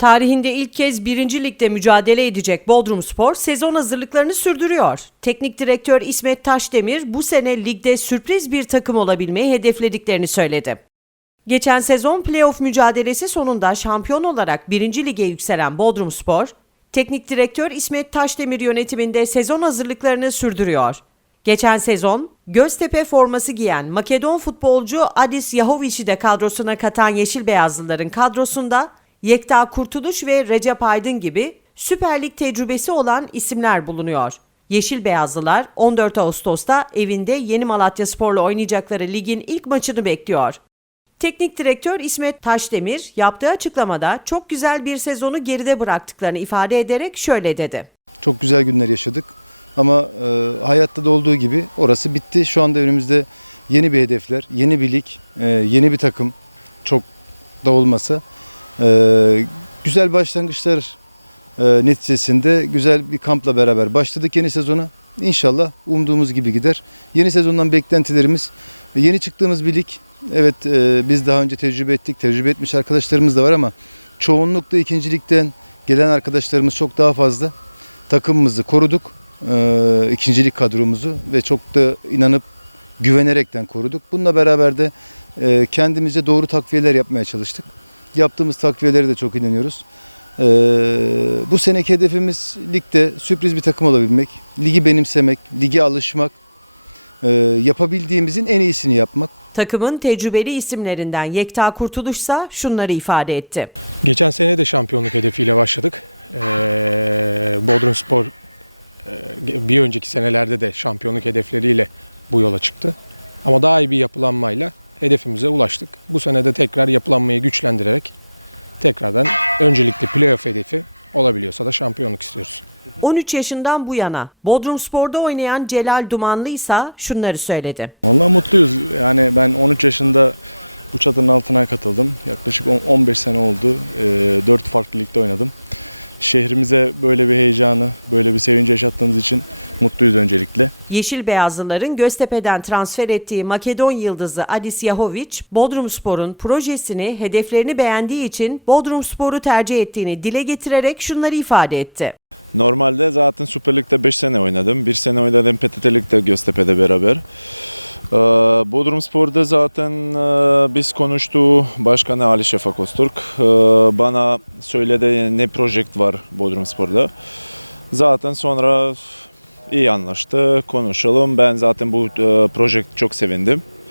Tarihinde ilk kez 1. Lig'de mücadele edecek Bodrumspor sezon hazırlıklarını sürdürüyor. Teknik direktör İsmet Taşdemir bu sene ligde sürpriz bir takım olabilmeyi hedeflediklerini söyledi. Geçen sezon playoff mücadelesi sonunda şampiyon olarak 1. lige yükselen Bodrumspor, teknik direktör İsmet Taşdemir yönetiminde sezon hazırlıklarını sürdürüyor. Geçen sezon Göztepe forması giyen Makedon futbolcu Adis Yahovic'i de kadrosuna katan Yeşil Beyazlıların kadrosunda Yekta Kurtuluş ve Recep Aydın gibi Süper Lig tecrübesi olan isimler bulunuyor. Yeşil Beyazlılar 14 Ağustos'ta evinde Yeni Malatya Spor'la oynayacakları ligin ilk maçını bekliyor. Teknik direktör İsmet Taşdemir yaptığı açıklamada çok güzel bir sezonu geride bıraktıklarını ifade ederek şöyle dedi. Çok güzel günler yaşadık. Ama e, hayatta da olduğu gibi orası bitti. Şu anda önümüzde yeni bir hedefler, yeni bir lig, e, yeni bir takım. Çok da olmasa. E, güzel başlangıçlar e, neticesinde güzel bir kampla beraber başladık yeni sezona. İnşallah umduğumuz gibi gider. Yeni sezondan beklentilerimiz yeni çıktığımız bir lig. Evet e, biz daha önce tecrübe ettik, tecrübe etmiş arkadaşlarımız da var ama çoğunlukla ikincilikten gelen arkadaşlarımız çok daha fazla. Takımımızı koruduk, e, ikincilik kadromuzu ve çok da inanıp güvenerekten koruduk. Bununla beraber de e, kendimize doğru takviyeler yapmaya çalıştık. Yaptığımız takviyelere de çok inanıyoruz. E, bu seneki hedefimiz ligde sürpriz bir takım olabilmek, ligi benimsemek, lige alışmak, e, yapabildiğimizin en iyisini yapmak. Takımın tecrübeli isimlerinden Yekta Kurtuluşsa şunları ifade etti. Geçen sene de şampiyonluk hedefiyle başladık. Ee, Bodrumspor e, bir önceki senelerde de şampiyonluk hedefleriyle bu yola çıktı. Ama daha iyi bir yapılanmayla hedefimize ulaştık. Bu sene de tekrar yapılanmayı güçlendirerek tekrardan öncelikli playoff hedefi olabiliyorsa da şampiyonluk istiyoruz. 13 yaşından bu yana Bodrumspor'da oynayan Celal Dumanlı ise şunları söyledi. Vallahi mutluyuz. Yani ben 13 yaşında bu çatının altına katıldım. Yaklaşık on- 15 sene oldu. 4 farklı ligde oynadım. Şehrimize böyle bir heyecanı, böyle bir sevinci yaşattığınız için mutluyuz öncelikle. Yeşil Beyazlıların Göztepe'den transfer ettiği Makedon yıldızı Adis Yahovic, Bodrumspor'un projesini, hedeflerini beğendiği için Bodrumspor'u tercih ettiğini dile getirerek şunları ifade etti. Normalde zaten Süper Lig'de 5 sene oynadım. 1 sene oynadım PTT Lig'de Göztepe'de beraber. Ee, Bodrumspor'da zaten e, biz konuştu Başkanı Ali Şafak Öztürk. Ee, Bana söyledi ne proje var Bodrumspor'da. Zaten sonra iyi anlaştı, konuşalım. Ben zaten bu e, proje çok sevindim.